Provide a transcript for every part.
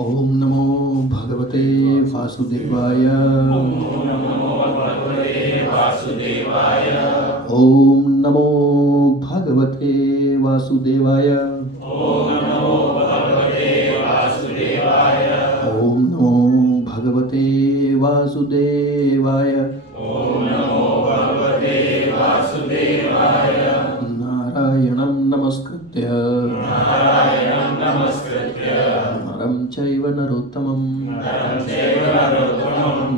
ओम नमो भगवते वासुदेवाय। ओम नमो भगवते वासुदेवाय। ओम नमो भगवते वासुदेवाय। नारायणं नमस्कृत्य नरं चैव नरोत्तमं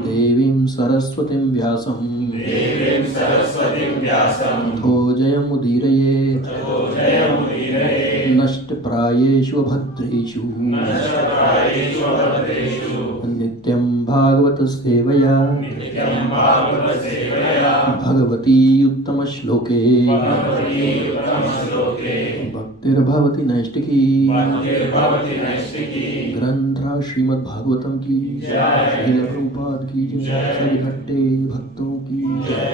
देवीं सरस्वतीं व्यासं ततो जयमुदीरयेत् नष्टप्रायेषु भद्रेषु नित्यं भागवत सेवया भगवती उत्तमश्लोके भक्तिर्भवति नैष्टिकी। ग्रंथराज श्रीमद्भागवतम की श्रील प्रभुपाद की जय। सभी इकट्ठे भक्तों की जय।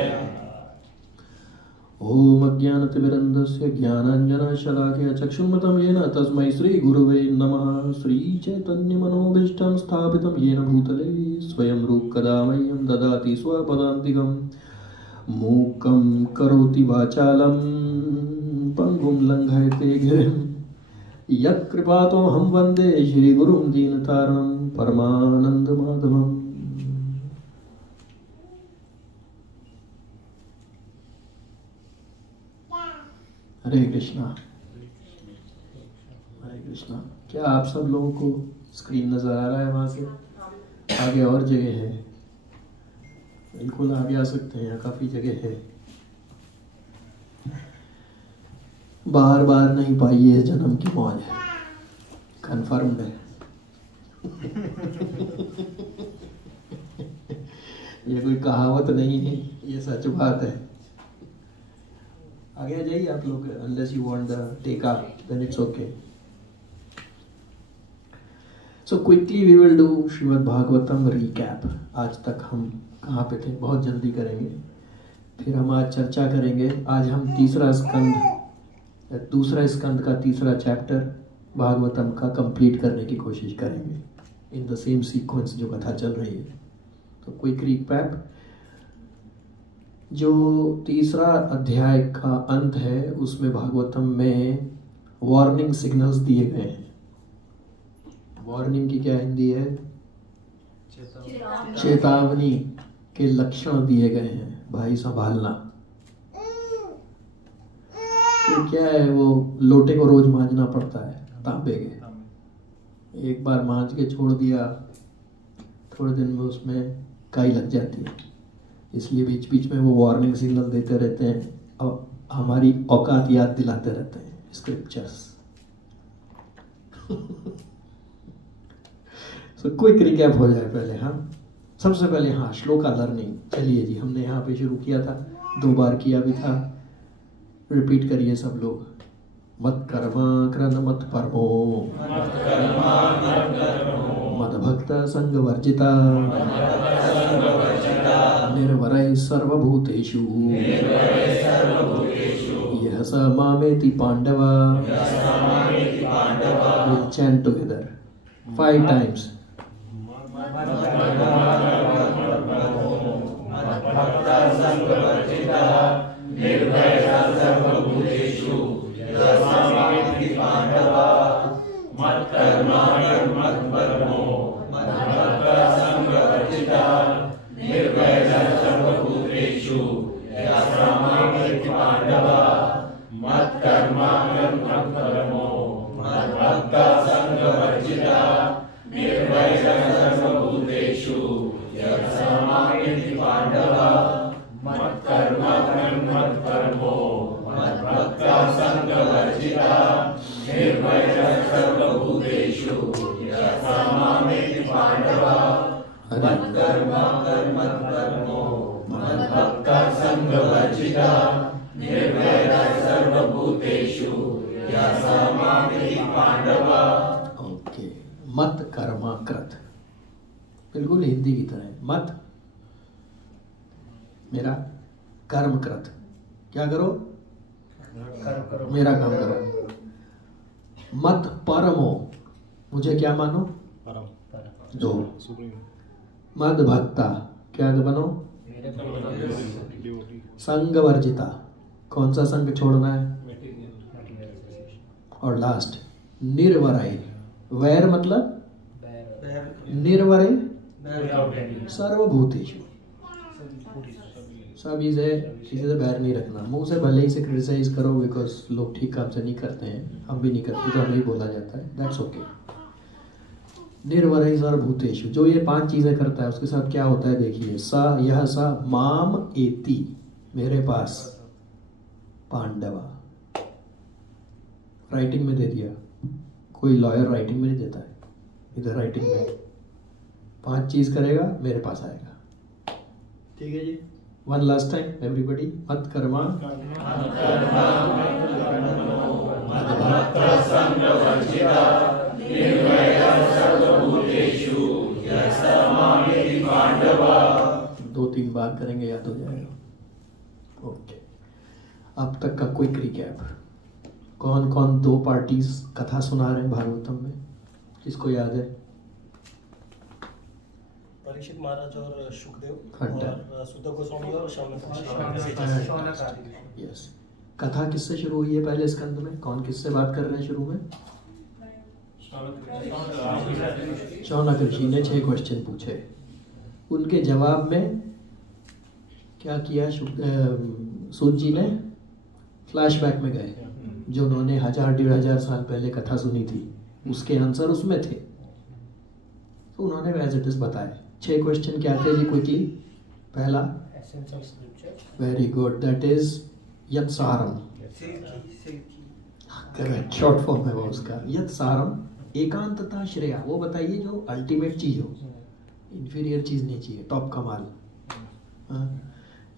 ओम अज्ञानतिमिरन्धस्य ज्ञानाञ्जनशलाकया चक्षुन्मिलितं येन तस्मै श्रीगुरुवे नमः। श्रीचैतन्यमनोभीष्टं स्थापितं येन भूतले स्वयं रूपकदा मह्यं ददाति स्वपदान्तिकं। मूकं करोति वाचालं पङ्गुं लङ्घयते गिरिं यत्कृपातमहं वन्दे श्रीगुरुं दीनतारणं परमानन्दमाधवम्। हरे कृष्णा हरे कृष्णा। क्या आप सब लोगों को स्क्रीन नजर आ रहा है? वहां से आगे और जगह है, बिल्कुल आगे आ सकते हैं, यहाँ काफी जगह है। बार बार नहीं पाई है जन्म की मौज, कन्फर्म्ड है। ये कोई कहावत नहीं है, ये सच बात है। आगे आ जाइए आप लोग, unless you want the take up, then it's okay. So quickly we will do Shrimad Bhagavatam recap। आज तक हम कहाँ पे थे, बहुत जल्दी करेंगे। फिर हम आज चर्चा करेंगे। आज हम दूसरा स्कंद का तीसरा चैप्टर भागवतम का कंप्लीट करने की कोशिश करेंगे इन द सेम सीक्वेंस जो कथा चल रही है। तो क्विक रिकैप, जो तीसरा अध्याय का अंत है उसमें भागवतम में वार्निंग सिग्नल्स दिए गए हैं। वार्निंग की क्या हिंदी है? चेतावनी के लक्षण दिए गए हैं, भाई संभालना। तो क्या है, वो लोटे को रोज मांजना पड़ता है तांबे के। एक बार मांज के छोड़ दिया, थोड़े दिन में उसमें काई लग जाती है, इसलिए बीच बीच में वो वार्निंग सिग्नल देते रहते हैं और हमारी औकात याद दिलाते रहते हैं स्क्रिप्चर्स। सो क्विक रिकैप हो जाए पहले। हाँ, सबसे पहले हाँ श्लोका लर्निंग। चलिए जी, हमने यहाँ पे शुरू किया था, 2 बार किया भी था, रिपीट करिए सब लोग। मत कर्मा कृन मत परमो मद भक्त संग वर्जिता निर्वरैः सर्वभूतेषु यः स मामेति Pandava. We'll chant together 5 times. Okay, मत कर्मा कृत, बिल्कुल हिंदी की तरह। मत मेरा कर्म कृत, क्या करो? मेरा काम करो। मत परमो, मुझे क्या मानो? 2। मद भक्ता, क्या बनो? संग वर्जिता, कौन सा संग छोड़ना है? और लास्ट निर्वरय, वैर मतलब निर्वरय सर्वभूतेषु, सभी से किसी से बैर नहीं रखना। मुंह से भले ही से क्रिटिसाइज करो, बिकॉज लोग ठीक काम से नहीं करते हैं, हम भी नहीं करते तो हमें ही बोला जाता है, दैट्स ओके। निर्वरय सर्वभूतेषु, जो ये 5 चीजें करता है उसके साथ क्या होता है देखिए। स यह स माम एति, मेरे पास, पांडवा, राइटिंग में दे दिया, कोई लॉयर राइटिंग में नहीं देता है, इधर राइटिंग में 5 चीज करेगा मेरे पास आएगा। ठीक है जी, वन लास्ट टाइम एवरीबॉडी, मत कर्मा दो 3 बार करेंगे याद हो जाएगा। ओके, अब तक का क्विक रिकैप। कौन कौन 2 पार्टीज कथा सुना रहे हैं भागवतम में, किसको याद है? परीक्षित महाराज और शुकदेव और सुत गोस्वामी और शौनक। यस, कथा किससे शुरू हुई है पहले स्कंद में? कौन किससे बात कर रहे हैं शुरू में? शौनक ऋषि ने 6 क्वेश्चन पूछे, उनके जवाब में क्या किया? सूत जी ने फ्लैशबैक में गए, जो उन्होंने 1000-1500 साल पहले कथा सुनी थी, उसके आंसर उसमें थे, तो उन्होंने एज इट इज बताए। 6 क्वेश्चन क्या थे जी क्विकली? पहला, वेरी गुड, दैट इज यत् सारम, करेक्ट, शॉर्ट फॉर्म है वो उसका, यत् सारम एकांतता श्रेया, वो बताइए जो अल्टीमेट चीज हो, इंफीरियर चीज नहीं चाहिए, टॉप का माल।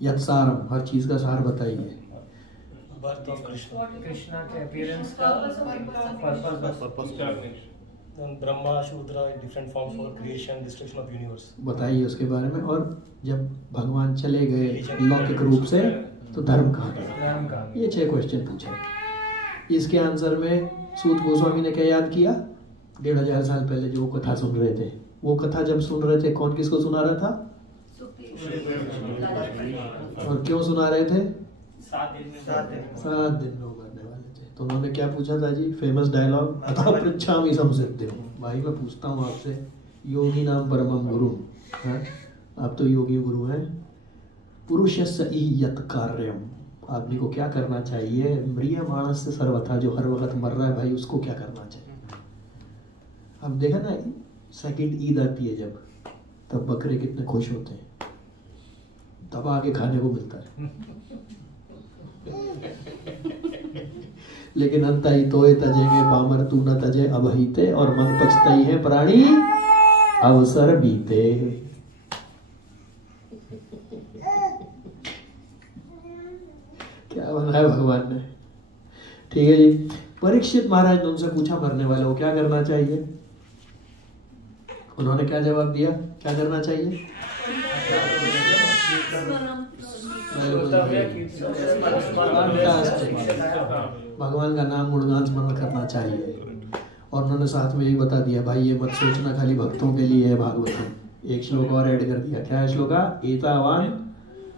यत् सारम, हर चीज का सार बताइए। कृष्णा के अपीयरेंस का पर्पस, ब्रह्मा शूद्रा different forms for creation destruction of universe, बताइए उसके बारे में। और जब भगवान चले गए लौकिक रूप से तो धर्म कहाँ गया? ये 6 क्वेश्चन पूछे। इसके आंसर में सूत गोस्वामी ने क्या याद किया? 1500 साल पहले जो कथा सुन रहे थे, वो कथा जब सुन रहे थे कौन किसको सुना रहा था? और क्यों सुना रहे थे? 7 दिन में उभरने वाले थे। तो उन्होंने क्या पूछा था जी? फेमस डायलॉग, अतः पृच्छामि संसिद्धिं, भाई मैं पूछता हूँ आपसे, योगी नाम परमम गुरु, आप तो योगी गुरु हैं, पुरुषस्य यत् कार्यम, आदमी को क्या करना चाहिए? म्रियमाणस्य सर्वथा, जो हर वक्त मर रहा है भाई, उसको क्या करना चाहिए? अब देखा ना, सेकंड ईद आती है जब, तब बकरे कितने खुश होते हैं, तब आगे खाने को मिलता है। लेकिन अंतहि तोय तजेंगे पामर तू न तजे अबहिते, और मन पछताई है प्राणी अवसर बीते। क्या बनाया भगवान ने। ठीक है जी, परीक्षित महाराज ने उनसे पूछा मरने वाले को क्या करना चाहिए? उन्होंने क्या जवाब दिया? क्या करना चाहिए? भगवान का नाम गुणगान स्मरण करना चाहिए। और उन्होंने साथ में ये बता दिया, भाई ये मत सोचना खाली भक्तों के लिए है भागवतम। एक श्लोक और ऐड कर दिया, क्या है श्लोका? एतावान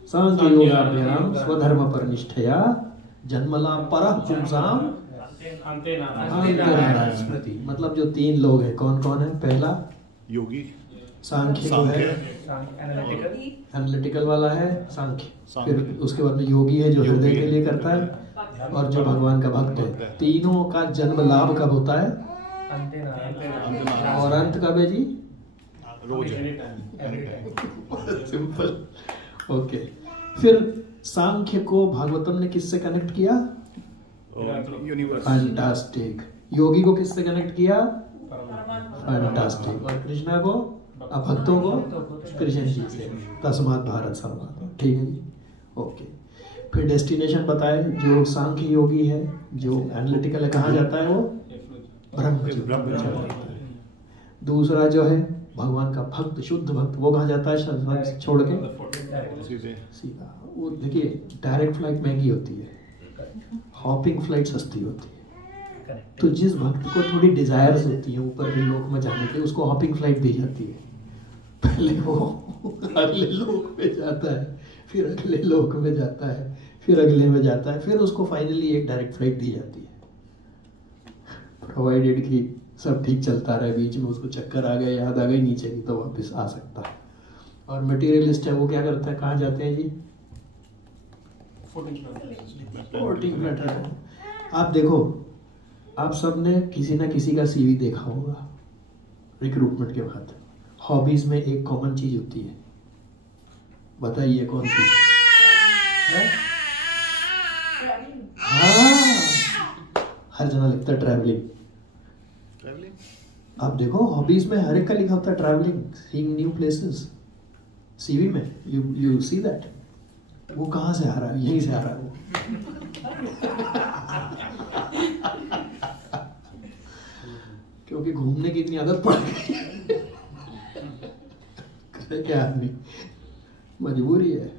सांख्य योगाभ्याम स्वधर्म परनिष्ठया जन्मलाभ परः पुंसाम अंतराराय स्मृति। मतलब जो 3 लोग हैं, कौन कौन है? पहला योगी, सांख्य को है, एनालिटिकल वाला है सांख्य, फिर उसके बाद में योगी है जो हृदय के लिए करता है, और जो भगवान का भक्त है। तीनों का जन्म लाभ कब होता है? और अंत कब है जी? रोज। सिंपल। ओके, फिर सांख्य को भागवतम ने किससे कनेक्ट किया? यूनिवर्स। फैंटास्टिक। योगी को किससे कनेक्ट किया? फैंटास्टिक। और कृष्णा को, भक्तों को कृष्ण जी से, तस्मात् भारत सर्वमाता। ठीक है जी, ओके। फिर डेस्टिनेशन बताए, जो सांख्य योगी है, जो एनालिटिकल है, कहाँ जाता है वो? ब्रह्म। दूसरा जो है भगवान का भक्त, शुद्ध भक्त, वो कहाँ जाता है छोड़ के? सीधा। वो देखिए, डायरेक्ट फ्लाइट महंगी होती है, हॉपिंग फ्लाइट सस्ती होती है। तो जिस भक्त को थोड़ी डिजायर्स होती है ऊपर के लोक में जाने की, उसको हॉपिंग फ्लाइट दी जाती है। पहले वो अगले लोक में जाता है, फिर अगले लोक में जाता है, फिर अगले में जाता है, फिर उसको फाइनली एक डायरेक्ट फ्लाइट दी जाती है, प्रोवाइडेड कि सब ठीक चलता रहे, बीच में उसको चक्कर आ गया, याद आ गई नीचे की, तो वापस आ सकता है। और मटेरियलिस्ट है, वो क्या करता है, कहाँ जाते हैं जी? 14 प्लेनेट। आप देखो, आप सब ने किसी ना किसी का सीवी देखा होगा रिक्रूटमेंट के बाद। हॉबीज में एक कॉमन चीज होती है, बताइए कौन सी है? हाँ, हर जना लिखता है ट्रैवलिंग। आप देखो हॉबीज में हर एक का लिखा होता है travelling, seeing new places. CV में यू सी दैट। वो कहाँ से आ रहा है? यहीं से आ रहा है वो। क्योंकि घूमने की इतनी आदत पड़ गई करे क्या आदमी, मजबूरी है,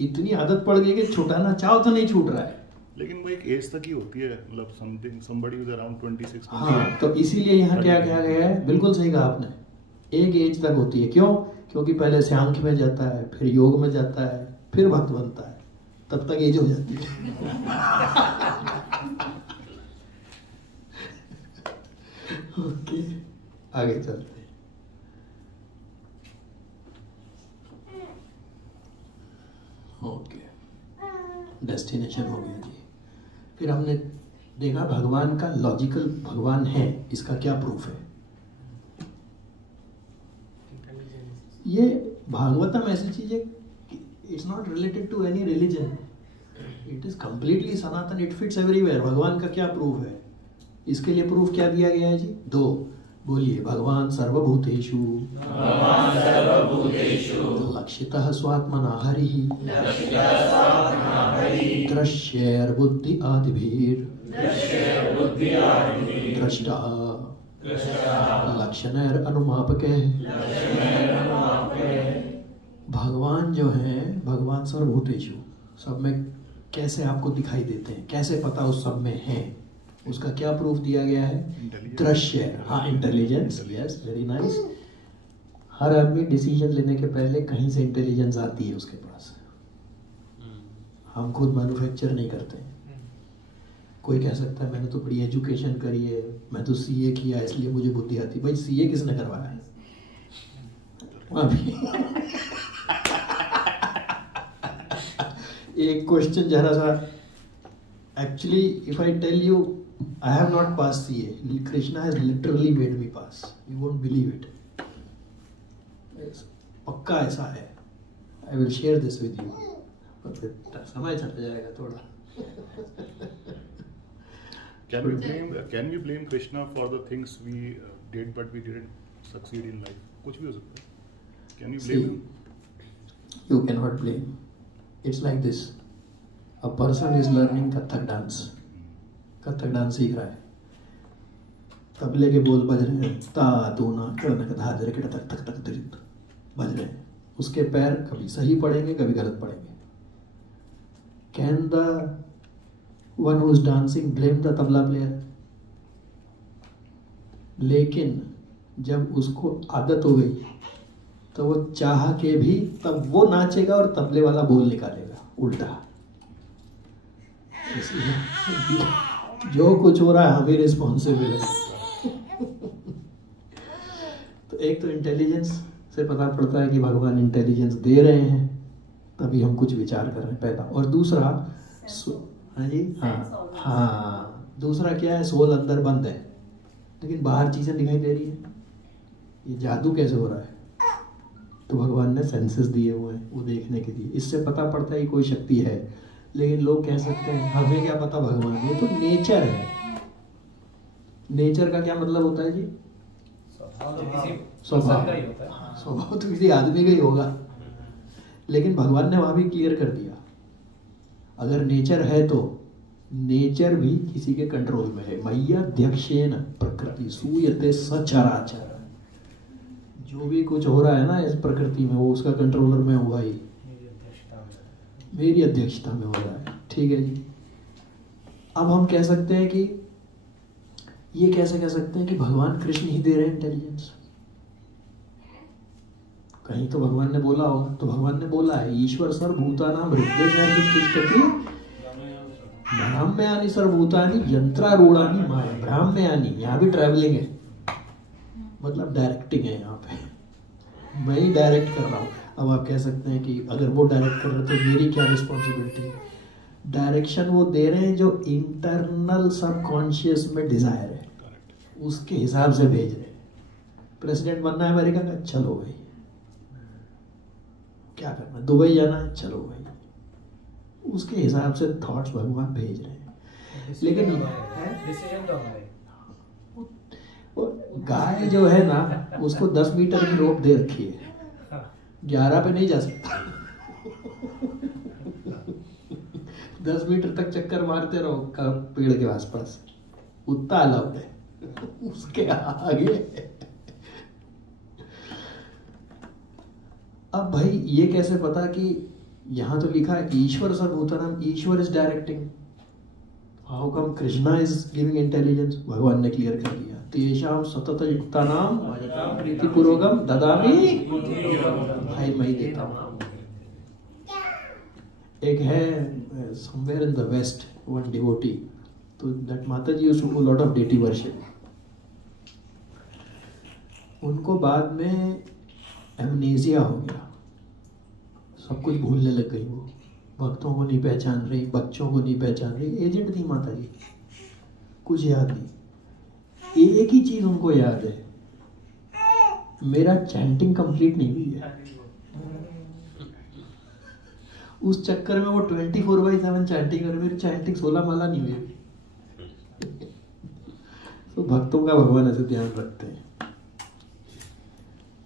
इतनी आदत पड़ गई कि छुटाना चाहो तो नहीं छूट रहा है। लेकिन वो एक एज तक ही होती है, मतलब समथिंग somebody who's around 26 हाँ, तो इसीलिए यहाँ क्या कहा गया है, बिल्कुल सही कहा आपने, एक एज तक होती है। क्यों? क्योंकि पहले सांख्य में जाता है, फिर योग में जाता है, फिर भक्त बनता है, तब तक एज हो जाती है। ओके, आगे चलते हैं। ओके, डेस्टिनेशन हो गया जी। फिर हमने देखा भगवान का लॉजिकल भगवान है, इसका क्या प्रूफ है? ये भागवतम ऐसी चीज है, it's not related to any religion, it is completely Sanatan, it fits everywhere. भगवान का क्या प्रूफ है? इसके लिए प्रूफ क्या दिया गया है जी? 2 बोलिए। भगवान सर्वभूतेषु लक्षितः स्वात्मना हरिः दृश्यैर्बुद्धि आदिभिर् दृष्टा लक्षणैरनुमापकैः। भगवान जो है, भगवान सर्वभूतेषु, सब में कैसे आपको दिखाई देते हैं, कैसे पता उस सब में है? उसका क्या प्रूफ दिया गया है? दृश्य, हाँ, इंटेलिजेंस, यस, वेरी नाइस। हर आदमी डिसीजन लेने के पहले कहीं से इंटेलिजेंस आती है उसके पास, हम खुद मैन्युफैक्चर नहीं करते। कोई कह सकता है मैंने तो बड़ी एजुकेशन करी है, मैं तो सीए किया इसलिए मुझे बुद्धि आती। भाई सीए किसने करवाया है? अभी एक क्वेश्चन जरा सा, actually if I tell you I have not passed CA. Krishna has literally made me pass. You won't believe it. पक्का ऐसा है। I will share this with you. पर फिर समय चला जाएगा थोड़ा। Can we blame Krishna for the things we did but we didn't succeed in life? कुछ भी हो सकता है। Can you blame him? You cannot blame. It's like this. A person is learning Kathak dance. Kathak dance सीख रहा है, तबले के बोल बज रहे हैं, ता दो ना कड़नक धाजर के तक तक तक दरित बज रहे हैं, उसके पैर कभी सही पड़ेंगे कभी गलत पड़ेंगे। Can the one who is dancing blame the tabla player? लेकिन जब उसको आदत हो गई तो वो चाह के भी तब वो नाचेगा और तबले वाला बोल निकालेगा उल्टा। इसलिए जो कुछ हो रहा है हम ही रिस्पॉन्सिबल है। तो एक तो इंटेलिजेंस से पता पड़ता है कि भगवान इंटेलिजेंस दे रहे हैं, तभी हम कुछ विचार कर रहे हैं पहला। और दूसरा, हाँ जी, हाँ, दूसरा क्या है, सोल अंदर बंद है लेकिन बाहर चीजें दिखाई दे रही है। ये जादू कैसे हो रहा है? तो भगवान ने सेंसेस दिए हुए हैं वो देखने के लिए, इससे पता पड़ता है कि कोई शक्ति है। लेकिन लोग कह सकते हैं हमें क्या पता भगवान, ये तो नेचर है। नेचर का क्या मतलब होता है जी? स्वभाव। स्वभाव तो किसी आदमी का ही होगा, लेकिन भगवान ने वहां भी क्लियर कर दिया, अगर नेचर है तो नेचर भी किसी के कंट्रोल में है। मय्याध्यक्षेन प्रकृति सूयते सचराचर। जो भी कुछ हो रहा है ना इस प्रकृति में, वो उसका कंट्रोलर में हुआ ही, मेरी अध्यक्षता में हो रहा है। ठीक है जी। अब हम कह सकते हैं कि ये कैसे कह सकते हैं कि भगवान कृष्ण ही दे रहे हैं इंटेलिजेंस? कहीं तो भगवान ने बोला होगा, तो भगवान ने बोला है ईश्वर सर्वभूतानां हृदयेषु तिष्ठति ब्राह्म्यानि सर्वभूतानि यंत्रारूढ़ानि माया। ब्राह्म्यानि, यहाँ भी ट्रैवलिंग है, मतलब डायरेक्टिंग है यहाँ पे, मैं ही डायरेक्ट कर रहा हूँ। अब आप कह सकते हैं कि अगर वो डायरेक्ट कर रहे तो मेरी क्या रिस्पॉन्सिबिलिटी है? डायरेक्शन वो दे रहे हैं जो इंटरनल सबकॉन्शियस में डिजायर है, उसके हिसाब से भेज रहे हैं। प्रेसिडेंट बनना है अमेरिका का, चलो भाई। क्या करना है, दुबई जाना है, चलो भाई। उसके हिसाब से थॉट्स भगवान भेज रहे हैं। लेकिन वो गाय जो है ना, उसको 10 मीटर की रोप दे रखी है, 11 पे नहीं जा सकता। 10 मीटर तक चक्कर मारते रहो पेड़ के आसपास, उतना अलाउड है। उसके आगे अब भाई ये कैसे पता कि यहां तो लिखा है ईश्वर सर्वभूतानां, ईश्वर is directing, how come Krishna is giving intelligence? भगवान ने क्लियर कर दिया, तेषां सतत युक्तानां प्रीतिपूर्वकम ददामि, भाई मैं ही देता हूं। एक है somewhere in the west one devotee, तो that Mata ji used to do lot of deity worship. उनको बाद में एमनेजिया हो गया, सब कुछ भूलने लग गई। वो भक्तों को नहीं पहचान रही, बच्चों को नहीं पहचान रही। एजेंट थी माता जी, कुछ याद नहीं। एक ही चीज उनको याद है, मेरा चैंटिंग कंप्लीट नहीं हुई है। उस चक्कर में वो 24/7 चैंटिंग कर, मेरी चैंटिंग 16 माला नहीं हुई। तो भक्तों का भगवान ऐसे ध्यान रखते हैं।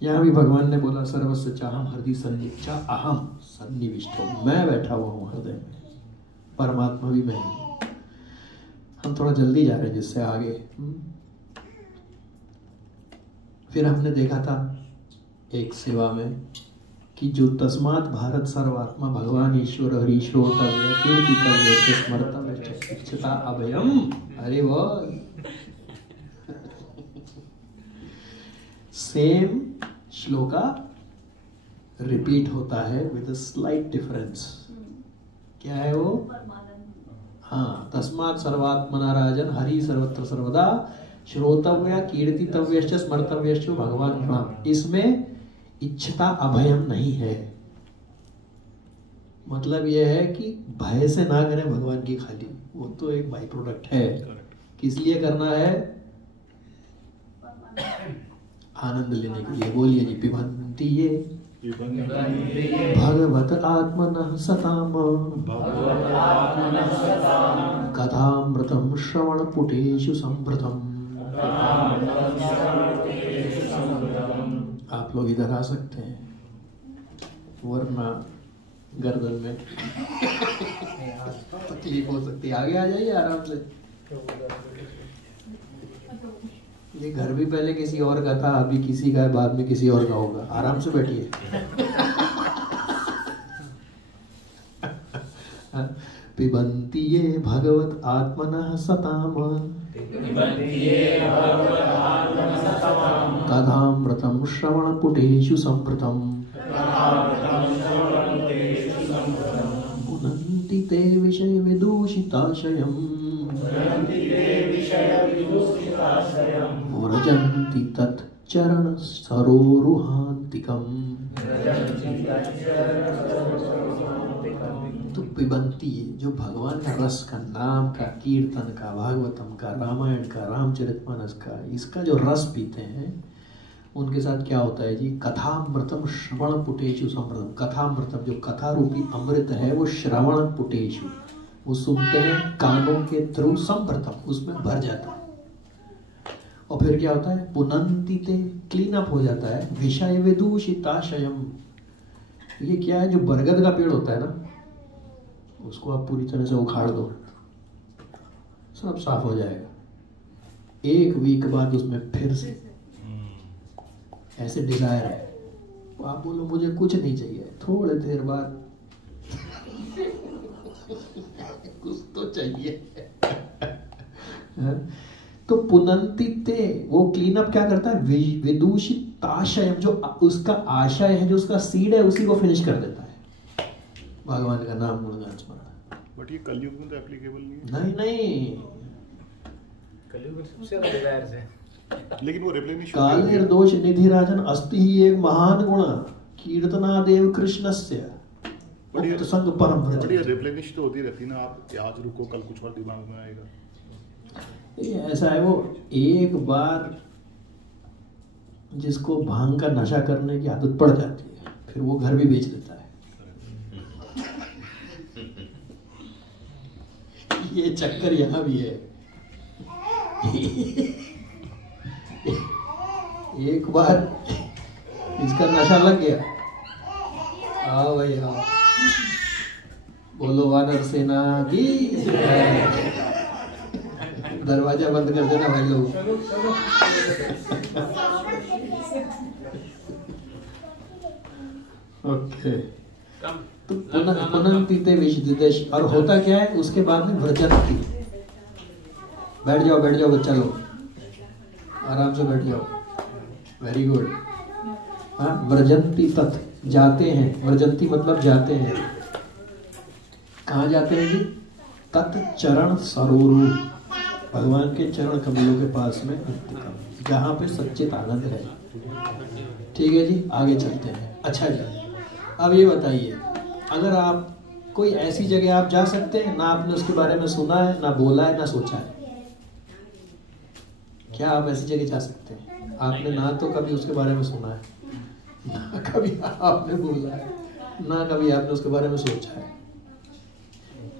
यहाँ भी भगवान ने बोला सर्वस्य चाहम हृदय सन्निविष्टा अहम सन्निविष्टो, मैं बैठा हुआ हूँ हृदय में, परमात्मा भी मैं ही। हम थोड़ा जल्दी जा रहे हैं जिससे आगे। फिर हमने देखा था एक सेवा में कि जो तस्मात् भारत सर्वात्मा भगवान ईश्वर हरीश्रोतव्य कीर्तितव्य स्मर्तव्य इच्छता अभयम। अरे वाह, सेम श्लोका रिपीट होता है विद अ स्लाइट डिफरेंस। क्या है वो? हाँ, तस्मात् सर्वात्मना राजन हरि सर्वत्र सर्वदा श्रोतव्य कीर्तितव्यश्च स्मर्तव्यश्च भगवान राम। इसमें इच्छता अभयम नहीं है, मतलब यह है कि भय से ना करें भगवान की खाली, वो तो एक बाई प्रोडक्ट है। किस लिए करना है? आनंद लेने के लिए। बोलिए जी, पिबन्ति ये भगवत आत्मनः सताम कथामृतं श्रवणपुटेषु संभृतम्। आप लोग इधर आ सकते हैं, वरना गर्दन में तकलीफ हो सकती है। आगे आ जाइए आराम से। ये घर भी पहले किसी और का था, अभी किसी का है, बाद में किसी और का होगा। आराम से बैठिए। पिबन्ति ये भगवत आत्मनः सताम कथामृतं श्रवणपुटेषु संभृतम्। पुनन्ति ते विषय विदूषिताशयम् व्रजन्ति तत् चरण सरोरुहान्तिकम्। तो पिबन्ति, जो भगवान का रस का, नाम का, कीर्तन का, भागवतम का, रामायण का, रामचरितमानस का, इसका जो रस पीते हैं उनके साथ क्या होता है जी? कथामृतम श्रवण पुटेषु संभृतम। कथामृतम, जो कथा रूपी अमृत है, वो श्रवण पुटेषु, वो सुनते हैं कानों के थ्रू, संभृतम, उसमें भर जाता है। और फिर क्या होता है? पुनन्तिते, क्लीन अप हो जाता है। विषय विदूषिताशयम, ये क्या है? जो बरगद का पेड़ होता है ना, उसको आप पूरी तरह से उखाड़ दो, सब साफ हो जाएगा। 1 वीक बाद उसमें फिर से ऐसे डिजायर है, तो आप बोलो मुझे कुछ नहीं चाहिए, थोड़े देर बाद कुछ तो चाहिए। तो पुनंती ते, वो क्लीन अप क्या करता है, विदूषिताशय, जो उसका आशय है, जो उसका सीड है, उसी को फिनिश कर देता है। भगवान का नाम गुणगान स्मरण। बट ये कलयुग में तो एप्लीकेबल नहीं है। नहीं नहीं, कलयुग में सबसे ज्यादा डिजायर्स है। लेकिन वो रिप्लेनिश काल निर्दोष निधि राजन अस्ति ही एक महान गुण कीर्तनादेव कृष्णस्य उक्त संग परम व्रज। बट ये रिप्लेनिश तो होती रहती है ना, आप आज रुको कल कुछ और दिमाग में आएगा। ये ऐसा है, वो एक बार जिसको भांग का नशा करने की आदत पड़ जाती है, फिर वो घर भी बेच देता है। ये चक्कर यहाँ भी है। एक बार इसका नशा लग गया, आओ भाई आओ, बोलो वानर सेना की, दरवाजा बंद कर देना भाई लोग। ओके, तो पुनंतीते विशदिदेश, और होता क्या है उसके बाद में व्रजंती। बैठ जाओ बच्चा लोग, आराम से बैठ जाओ, वेरी गुड। हाँ, व्रजंती तत्, जाते हैं, व्रजंती मतलब जाते हैं। कहाँ जाते हैं जी? तत् चरण सरोरु, भगवान के चरण कमलों के पास में, जहाँ पे सच्चित आनंद है। ठीक है जी, आगे चलते हैं। अच्छा जी, अब ये बताइए, अगर आप कोई ऐसी जगह आप जा सकते हैं, ना आपने उसके बारे में सुना है, ना बोला है, ना सोचा है, क्या आप ऐसी जगह जा सकते हैं? आपने ना तो कभी उसके बारे में सुना है, ना कभी आपने बोला है, ना कभी आपने उसके बारे में सोचा है।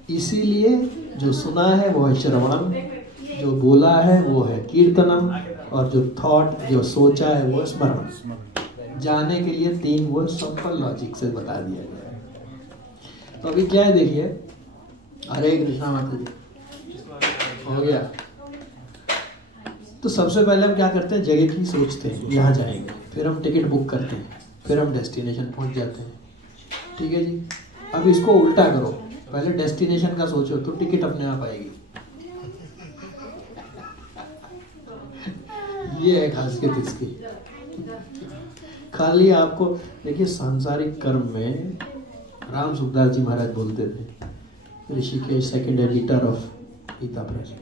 इसीलिए जो सुना है वो है श्रवणम, जो बोला है वो है कीर्तनम, और जो थॉट, जो सोचा है वो है स्मरण। जाने के लिए 3 वो सिंपल लॉजिक से बता दिया गया है। तो अभी क्या है देखिए, हरे कृष्णा माता जी, हो गया। तो सबसे पहले हम क्या करते हैं, जगह की सोचते हैं, यहाँ जाएंगे, फिर हम टिकट बुक करते हैं, फिर हम डेस्टिनेशन पहुँच जाते हैं। ठीक है जी, अब इसको उल्टा करो, पहले डेस्टिनेशन का सोचो तो टिकट अपने आप आएगी। ये है खासियत इसकी। खाली आपको देखिए, सांसारिक कर्म में राम सुखदास जी महाराज बोलते थे, Rishikesh second editor of Gita Press,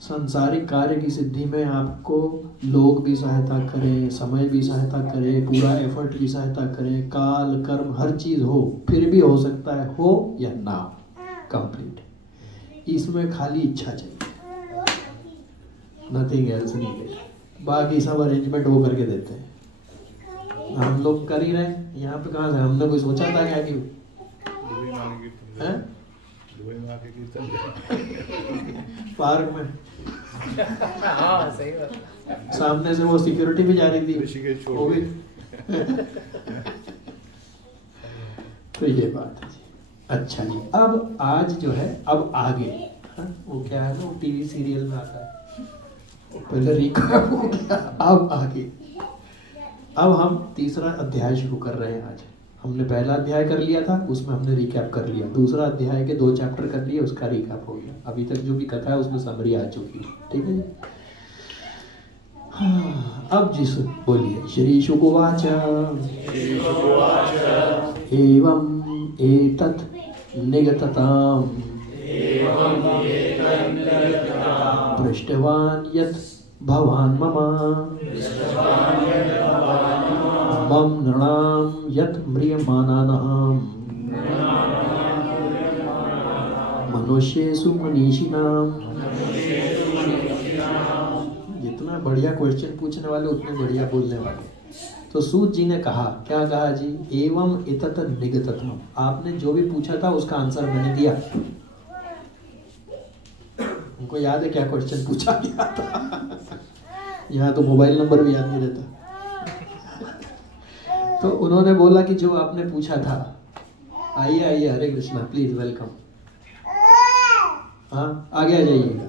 सांसारिक कार्य की सिद्धि में आपको लोग भी सहायता करें, समय भी सहायता करे, पूरा एफर्ट भी सहायता करें, काल कर्म हर चीज हो, फिर भी हो सकता है हो या ना कंप्लीट। इसमें खाली इच्छा चाहिए, नथिंग एल्स नीडेड। बाकी सब अरेंजमेंट वो करके देते हैं, हम लोग कर ही रहे हैं। यहाँ पे कहाँ से हमने कोई सोचा था क्या कि पार्क में हाँ सही बात, सामने से वो सिक्योरिटी भी जा रही थी, वो भी तो ये बात है जी। अच्छा जी, अब आज जो है, अब आगे वो क्या है ना, वो टीवी सीरियल में आता है, पहले रिकॉर्ड हो गया, अब आगे। अब हम तीसरा अध्याय शुरू कर रहे हैं आज। हमने पहला अध्याय कर लिया था, उसमें हमने रिकैप कर लिया। दूसरा अध्याय के 2 चैप्टर कर लिए, उसका रिकैप हो गया। अभी तक जो भी कथा है उसमें समरी आ चुकी है। ठीक है, हाँ, अब जिस बोलिए, श्री शुकवाच एवं एतत् निगतताम् पृष्टवान् यत् भवान् मम मम नृणां यत् म्रियमाणानां मनुष्येषु मनीषिणां। जितना बढ़िया क्वेश्चन पूछने वाले उतने बढ़िया बोलने वाले। तो सूत जी ने कहा, क्या कहा जी, एवं एतत् निगततम्, आपने जो भी पूछा था उसका आंसर मैंने दिया। उनको याद है क्या क्वेश्चन पूछा गया था? यहाँ तो मोबाइल नंबर भी याद नहीं रहता। तो उन्होंने बोला कि जो आपने पूछा था, आइए आइए, हरे कृष्णा, प्लीज वेलकम। हाँ, आगे आ जाइएगा,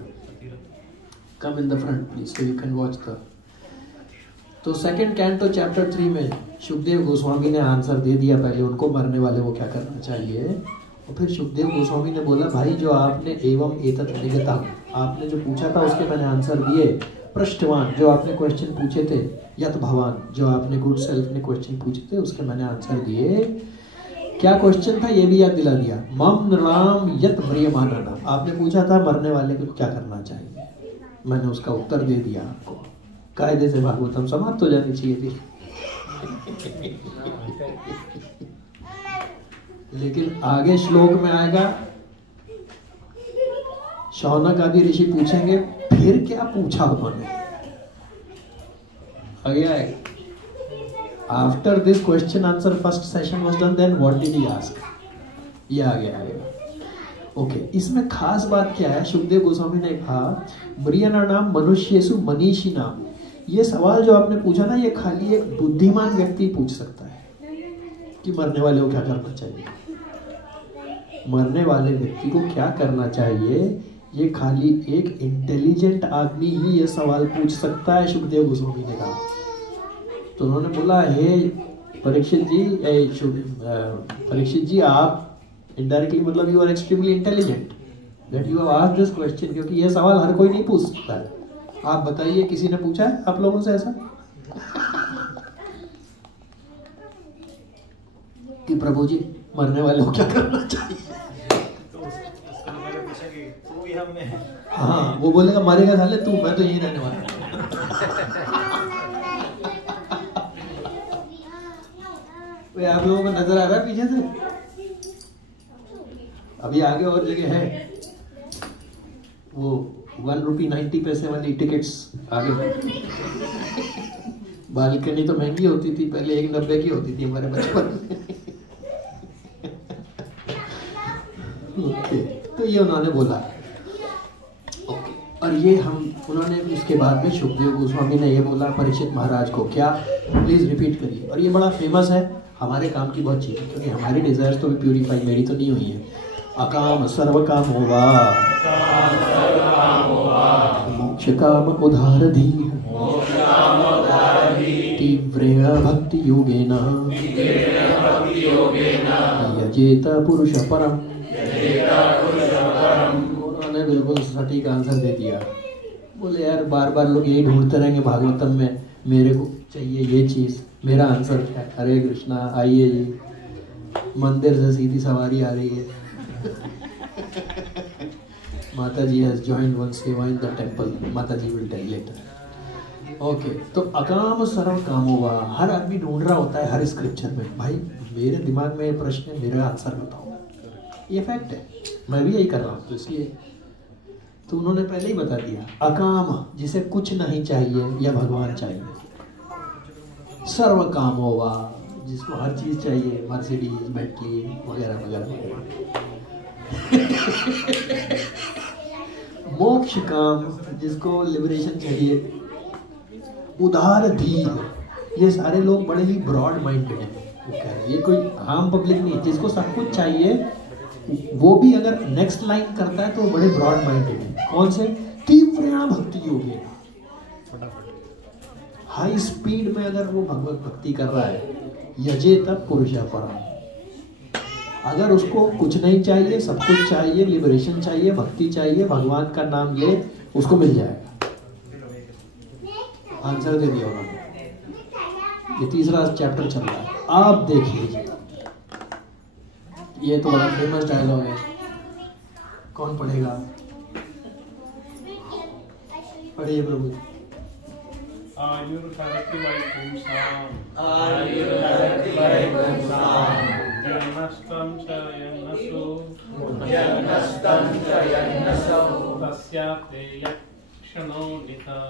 come in the front please, so you can watch the. तो सेकंड कैंटो चैप्टर 3 में सुखदेव गोस्वामी ने आंसर दे दिया। पहले उनको मरने वाले को क्या करना चाहिए, और फिर सुखदेव गोस्वामी ने बोला, भाई जो आपने एवं एतत् निगतम्, आपने जो पूछा था उसके मैंने आंसर दिए। पृष्ठवान, जो आपने क्वेश्चन पूछे थे, यत भवान, जो आपने गुड सेल्फ ने क्वेश्चन पूछे थे उसके मैंने आंसर दिए। क्या क्वेश्चन था ये भी याद दिला दिया। मम राम यत म्रियमाणः, आपने पूछा था मरने वाले को क्या करना चाहिए, मैंने उसका उत्तर दे दिया आपको। कायदे से भागवतम समाप्त हो जानी चाहिए थी। लेकिन आगे श्लोक में आएगा, शौनक आदि ऋषि पूछेंगे फिर क्या पूछा उन्होंने, आगे आएगा। After this question answer first session was done, then what did he ask, ये आगे आएगा। ओके, इसमें खास बात क्या है, सुखदेव गोस्वामी ने कहा म्रियणानाम मनुष्येषु मनीषिणाम, ये सवाल जो आपने पूछा ना, ये खाली एक बुद्धिमान व्यक्ति पूछ सकता है कि मरने वाले को क्या करना चाहिए। मरने वाले व्यक्ति को क्या करना चाहिए, ये खाली एक इंटेलिजेंट आदमी ही ये सवाल पूछ सकता है, सुखदेव गोस्वामी ने कहा। तो उन्होंने बोला, हे परीक्षित जी, आप इनडायरेक्टली मतलब you are extremely intelligent that you have asked this question, क्योंकि ये सवाल हर कोई नहीं पूछ सकता है। आप बताइए, किसी ने पूछा है आप लोगों से ऐसा कि प्रभु जी मरने वाले को क्या करना चाहिए? हाँ, वो बोलेगा मारेगा साले तू, मैं तो यहीं रहने वाला हूं। आप लोगों को नजर आ रहा है पीछे से? अभी आगे और जगह है, वो 1 रुपी 90 पैसे वाली टिकट्स आगे। बालकनी तो महंगी होती थी पहले, 1.90 की होती थी हमारे बचपन में। ओके, तो ये उन्होंने बोला। ओके, और ये उन्होंने उसके बाद में सुखदेव गोस्वामी ने ये बोला परीक्षित महाराज को, क्या, प्लीज रिपीट करिए। और ये बड़ा फेमस है, हमारे काम की बहुत चीज है, क्योंकि हमारी डिजायर्स तो भी प्यूरिफाई, मेरी तो नहीं हुई है। अकाम सर्व काम होगा, मोक्ष काम उधार धीर, तीव्रेण भक्ति योगेन यजेत पुरुष परम। उन्होंने बिल्कुल सटीक आंसर दे दिया। बोले यार बार बार लोग यही ढूंढते रहेंगे भागवतम में, मेरे को चाहिए ये चीज, मेरा आंसर क्या है? हरे कृष्णा, आइए जी, मंदिर से सीधी सवारी आ रही है। माता जी हैज जॉइंड वन सेवा इन द टेम्पल, माता जी विल टेल लेटर। ओके, तो अकाम सर्व कामोवा, हर आदमी ढूंढ रहा होता है हर स्क्रिप्चर में, भाई मेरे दिमाग में ये प्रश्न है, मेरा आंसर बताओ। ये फैक्ट है, मैं भी यही कर रहा हूँ। तो इसलिए तो उन्होंने पहले ही बता दिया, अकाम जिसे कुछ नहीं चाहिए या भगवान चाहिए, सर्व काम होगा जिसको हर चीज चाहिए, मर्सिडीज, बेंटली वगैरह वगैरह। मोक्ष काम जिसको लिबरेशन चाहिए, उदार धीर, ये सारे लोग बड़े ही ब्रॉड माइंडेड हैं। ये कोई आम पब्लिक नहीं है, जिसको सब कुछ चाहिए वो भी अगर नेक्स्ट लाइन करता है तो बड़े ब्रॉड माइंडेड है। कौन से? तीव्र भक्ति योगे, हाई स्पीड में अगर वो भगवत भक्ति कर रहा है, यजे तब पुरुष परम। अगर उसको कुछ नहीं चाहिए, सब कुछ चाहिए, लिबरेशन चाहिए, भक्ति चाहिए, भगवान का नाम ले, उसको मिल जाएगा। आंसर दे दिया उन्होंने। ये तीसरा चैप्टर चल रहा है, आप देख लीजिए। ये तो बड़ा फेमस डायलॉग है, कौन पढ़ेगा? पढ़िए प्रभु। आयुर्हरति वैपुंसाम्, जन्मस्तं च यन्नसो, तस्याप्ते यक्षणो निता,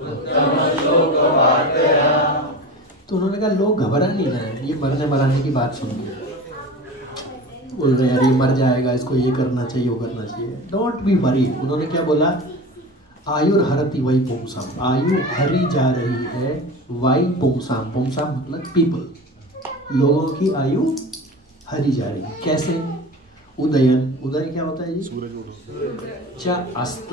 उत्तमश्लोकवार्तया। तो उन्होंने कहा लोग घबरा नहीं जाए ये मरने मराने की बात सुन के, बोल रहे यार ये मर जाएगा, इसको ये करना चाहिए, वो करना चाहिए। Don't be worry. उन्होंने क्या बोला? आयुर हरति वही पुंसाम, आयु हरी जा रही है, वाई पुंसाम, पुंसाम मतलब पीपल, लोगों की आयु हरी जा रही है। कैसे? उदयन, उदय क्या होता है जी? सूरज। च अस्त,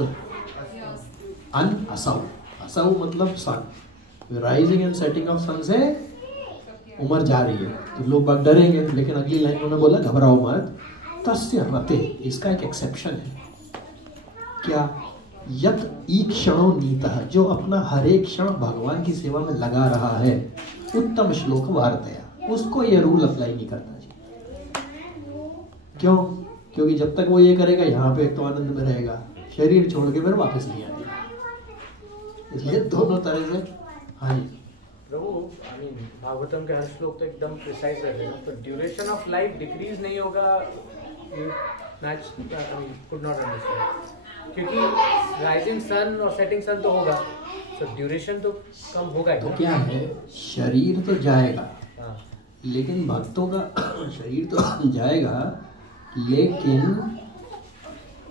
अन असौ, असौ मतलब सन, राइजिंग एंड सेटिंग ऑफ सन से उम्र जा रही है तो लोग बात डरेंगे, लेकिन अगली लाइन उन्होंने बोला घबराओ मत, तस्य रते, इसका एक एक्सेप्शन है क्या, यत ईक्षणो नीतः, जो अपना हर एक क्षण भगवान की सेवा में लगा रहा है, उत्तम श्लोक वार्तया, उसको ये रूल अप्लाई नहीं करना चाहिए। क्यों? क्योंकि जब तक वो ये करेगा यहाँ पे एक तो आनंद में रहेगा, शरीर छोड़ के फिर वापस नहीं आएगा, इसलिए दोनों तरह से। हाँ जी प्रभु, आई मीन भागवतम के हर श्लोक तो एकदम प्रिसाइज रहते हैं, तो ड्यूरेशन ऑफ लाइफ डिक्रीज नहीं होगा, कुड नॉट अंडरस्टैंड, क्योंकि राइजिंग सन और सेटिंग सन तो होगा, तो ड्यूरेशन तो कम होगा ही। तो क्या है, शरीर तो जाएगा, हाँ, लेकिन भक्तों का शरीर तो जाएगा, लेकिन